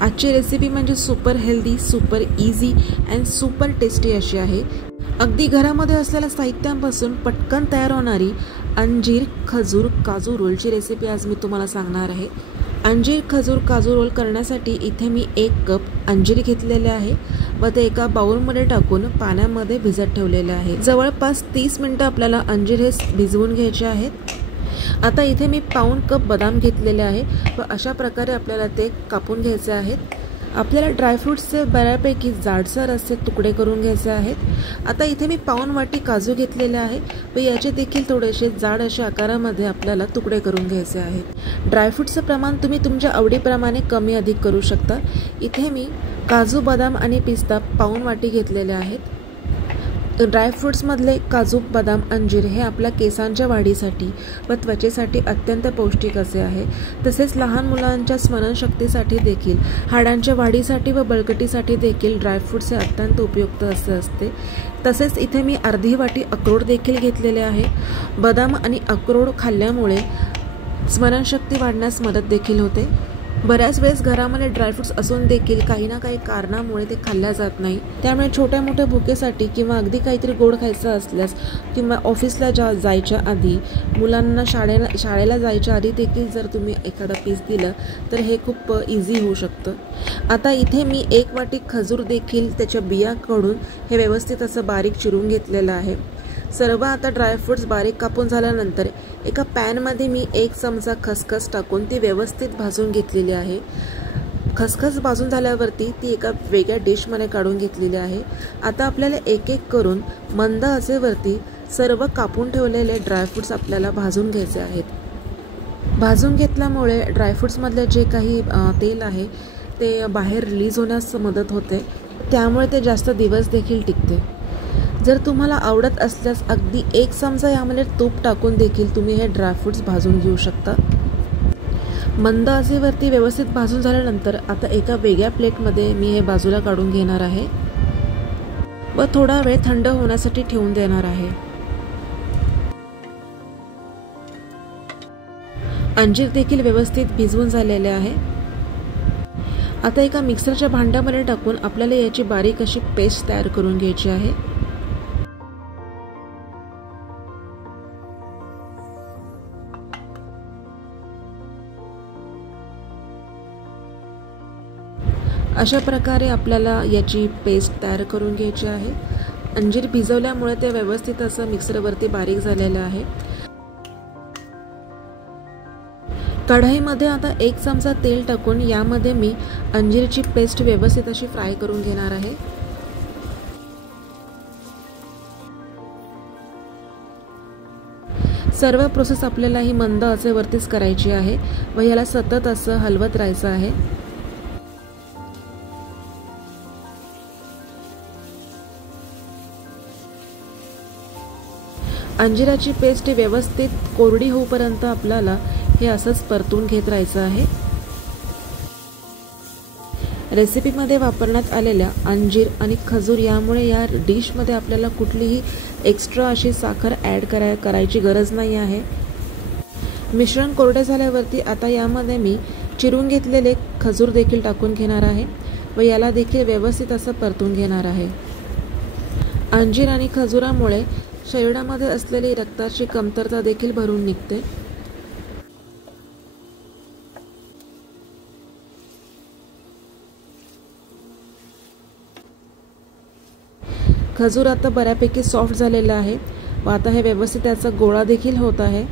आजची रेसिपी म्हणजे super healthy, super easy and super tasty अशी आहे। अगदी घरामध्ये असलेल्या साहित्यांपासून पटकन तयार होणारी अंजीर खजूर काजू रोलची रेसिपी आज मी तुम्हाला सांगणार आहे। अंजीर खजूर काजू रोल करण्यासाठी इथे मी 1 कप अंजीर घेतलेले आहे व ते एका बाउलमध्ये टाकून पाण्यामध्ये भिजत ठेवलेले आहे। जवळपास 30 मिनिटं आपल्याला अंजीर हे भिजवून घ्यायचे आहेत। आता इथे मी पाऊण कप बदाम घेतलेले आहे व अशा प्रकारे आपल्याला ते कापून घ्यायचे आहेत। आपल्याला ड्रायफ्रूट्सचे बऱ्यापैकी जाडसर असे तुकडे करून घ्यायचे आहेत। आता इथे मी पाऊण वाटी काजू घेतलेले आहे व याचे देखील थोडेसे जाड अशा आकारामध्ये आपल्याला तुकडे करून घ्यायचे आहेत। ड्रायफ्रूटचे प्रमाण तुम्ही तुमच्या आवडीप्रमाणे कमी अधिक करू शकता। इथे मी काजू बदाम आणि पिस्ता पाऊण वाटी घेतलेले आहेत। ड्रायफ्रूट्स मधले काजू बदाम अंजीर हे आपल्या केसांच्या वाढीसाठी व त्वचेसाठी अत्यंत पौष्टिक असे आहे। तसेच लहान मुलांच्या स्मरणशक्तीसाठी देखील, हाडांच्या वाढीसाठी व बळकटीसाठी देखील ड्रायफ्रूट्स हे अत्यंत उपयुक्त असे असते। तसेच इथे मी अर्धी वाटी अक्रोड देखील घेतलेले आहे। बदाम आणि अक्रोड खाल्ल्यामुळे स्मरणशक्ती वाढण्यास मदत देखील होते। बऱ्याच वेळेस घरामध्ये ड्रायफ्रूट्स असून देखील काही ना काही कारणामुळे ते खाल्ल्या जात नाही। त्यामुळे छोट्या मोठ्या भुकेसाठी किंवा अगदी काहीतरी गोड खायचं असल्यास किंवा ऑफिसला जायच्या आधी, मुलांना शाळेला जायच्या आधी देखील जर तुम्ही एखादा पीस दिलं तर हे खूप इझी होऊ शकतं। आता इथे मी 1 वाटी खजूर देखील त्याच्या बिया काढून हे व्यवस्थित असं बारीक चिरून घेतलेलं आहे। सर्व आता ड्रायफ्रूट्स बारीक कापून झाल्यानंतर एका पॅनमध्ये मी 1 चमचा खसखस टाकून ती व्यवस्थित भाजून घेतलेली आहे। खसखस भाजून झाल्यावरती ती एका वेगळ्या डिशमध्ये काढून घेतलेली आहे। आता आपल्याला एक एक करून मंद आचेवरती सर्व कापून ठेवलेले ड्रायफ्रूट्स आपल्याला भाजून घ्यायचे आहेत। भाजून घेतल्यामुळे ड्रायफ्रूट्समधले जे काही तेल आहे ते बाहेर रिलीज होण्यास मदत होते, त्यामुळे ते जास्त दिवस देखील टिकते। जर तुम्हाला आवडत असल्यास अगदी 1 चमचा यामध्ये तूप टाकून देखील तुम्ही हे ड्रायफ्रूट्स भाजून घेऊ शकता। मंद आचेवरती व्यवस्थित भाजून झाल्यानंतर आता एका वेगळ्या प्लेटमध्ये मी हे बाजूला काढून घेणार आहे व थोडा वेळ थंड होण्यासाठी ठेवून देणार आहे। अंजीर देखील व्यवस्थित भिजवून झालेले आहे। आता एका मिक्सरच्या भांड्यामध्ये टाकून आपल्याला याची बारीक अशी पेस्ट तयार करून घ्यायची आहे। अशा प्रकारे आपल्याला याची पेस्ट तयार करून घ्यायची आहे। अंजीर भिजवल्यामुळे ते व्यवस्थित असं मिक्सरवरती बारीक झालेलं आहे। कढईमध्ये आता 1 चमचा तेल टाकून यामध्ये मी अंजीरची पेस्ट व्यवस्थित अशी फ्राय करून घेणार आहे। सर्व प्रोसेस आपल्याला ही मंद आचेवरतीच करायची आहे व याला सतत असं हलवत राहायचं आहे। अंजिराची पेस्ट व्यवस्थित कोरडी होईपर्यंत आपल्याला हे असंच परतून घेत राहायचं आहे। रेसिपीमध्ये वापरण्यात आलेल्या अंजीर आणि खजूर यामुळे या डिशमध्ये आपल्याला कुठलीही एक्स्ट्रा अशी साखर ॲड करायची गरज नाही आहे। मिश्रण कोरडे झाल्यावरती आता यामध्ये मी चिरून घेतलेले खजूर देखील टाकून घेणार आहे व याला देखील व्यवस्थित असं परतून घेणार आहे। अंजीर आणि खजुरामुळे शरीरामध्ये असलेली रक्ताची कमतरता देखील भरून निघते। खजूर आता बऱ्यापैकी सॉफ्ट झालेला आहे व आता हे व्यवस्थित त्याचा गोळा देखील होत आहे।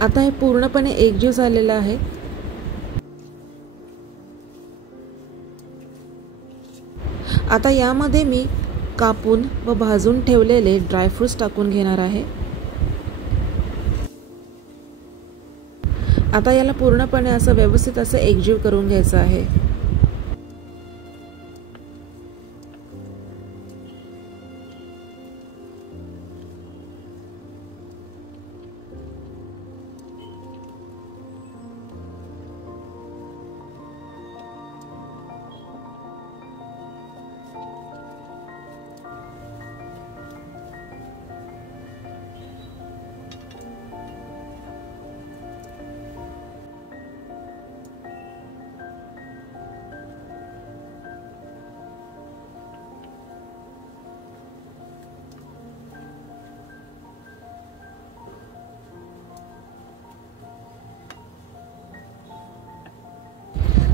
आता हे पूर्णपणे एकजीव झालेलं आहे। आता यामध्ये मी कापून व भाजून ठेवलेले ड्रायफ्रूट्स टाकून घेणार आहे। आता याला पूर्णपणे असं व्यवस्थित असं एकजीव करून घ्यायचं आहे।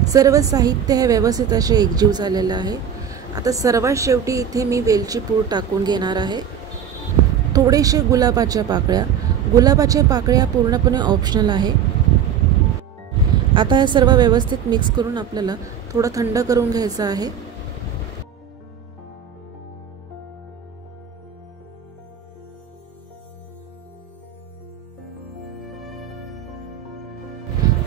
सर्व साहित्य हे व्यवस्थित असे एकजीव झालेलं आहे। आता सर्वात शेवटी इथे मी वेलची पूड टाकून घेणार आहे। थोडेसे गुलाबाच्या पाकळ्या पूर्णपणे ऑप्शनल आहे। आता हे सर्व व्यवस्थित मिक्स करून आपल्याला थोडं थंड करून घ्यायचं आहे।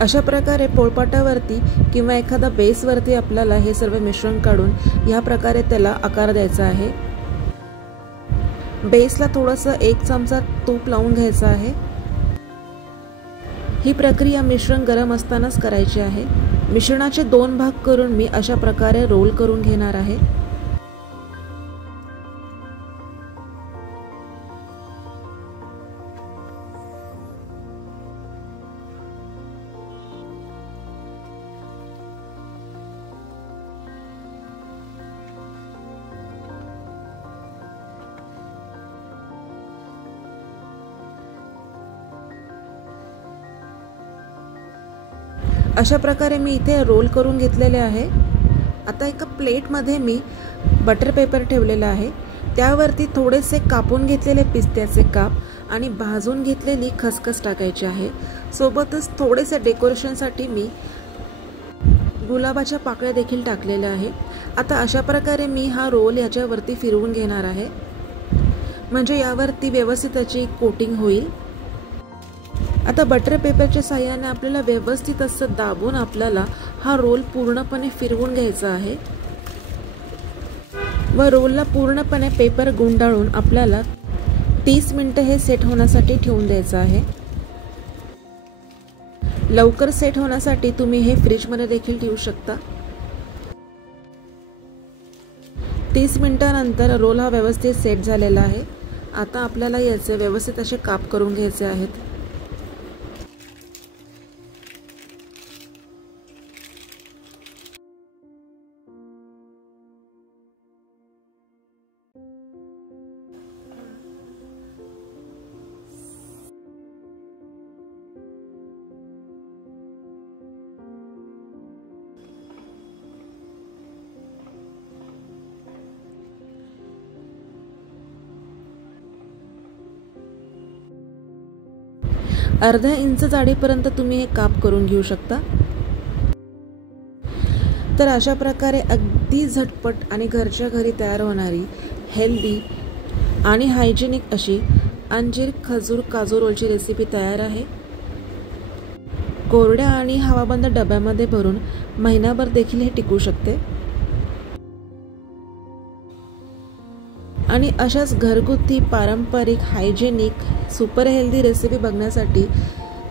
अशा प्रकारे पोळपाटावरती किंवा एखादा बेसवरती आपल्याला हे सर्व मिश्रण काढून या प्रकारे त्याला आकार द्यायचा आहे। बेसला थोडंसं 1 चमचा तूप लावून घ्यायचं आहे। ही प्रक्रिया मिश्रण गरम असतानाच करायची आहे। मिश्रणाचे 2 भाग करून मी अशा प्रकारे रोल करून घेणार आहे। अशा प्रकारे मी इथे रोल करून घेतलेले आहे। आता एका प्लेटमध्ये मी बटर पेपर ठेवलेला आहे। त्यावरती थोडेसे कापून घेतलेले पिस्त्याचे काप आणि भाजून घेतलेली खसखस टाकायची आहे। सोबतच थोडेसे डेकोरेशनसाठी मी गुलाबाच्या पाकळ्या देखील टाकलेल्या आहे। आता अशा प्रकारे मी हा रोल याच्यावरती फिरवून घेणार आहे, म्हणजे यावरती व्यवस्थित याची कोटिंग होईल। आता बटर पेपरच्या साहाय्याने आपल्याला व्यवस्थित असं दाबून आपल्याला हा रोल पूर्णपणे फिरवून घ्यायचा आहे व रोलला पूर्णपणे पेपर गुंडाळून आपल्याला 30 मिनिटे हे सेट होण्यासाठी ठेवून द्यायचं आहे। लवकर सेट होण्यासाठी तुम्ही हे फ्रीजमध्ये देखील ठेवू शकता। 30 मिनिटांनंतर रोल हा व्यवस्थित सेट झालेला आहे। आता आपल्याला याचे व्यवस्थित असे काप करून घ्यायचे आहेत। अर्धा इंच जाडीपर्यंत तुम्ही हे काप करून घेऊ शकता। तर अशा प्रकारे अगदी झटपट आणि घरच्या घरी तयार होणारी हेल्दी आणि हायजेनिक अशी अंजीर खजूर काजू रोलची रेसिपी तयार आहे। कोरड्या आणि हवाबंद डब्यामध्ये भरून महिनाभर देखील हे टिकू शकते। आणि अशाच घरगुती पारंपरिक हायजेनिक सुपर हेल्दी रेसिपी बघण्यासाठी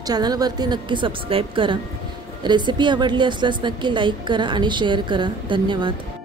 चॅनलवरती नक्की सबस्क्राईब करा। रेसिपी आवडली असल्यास नक्की लाईक करा आणि शेअर करा। धन्यवाद।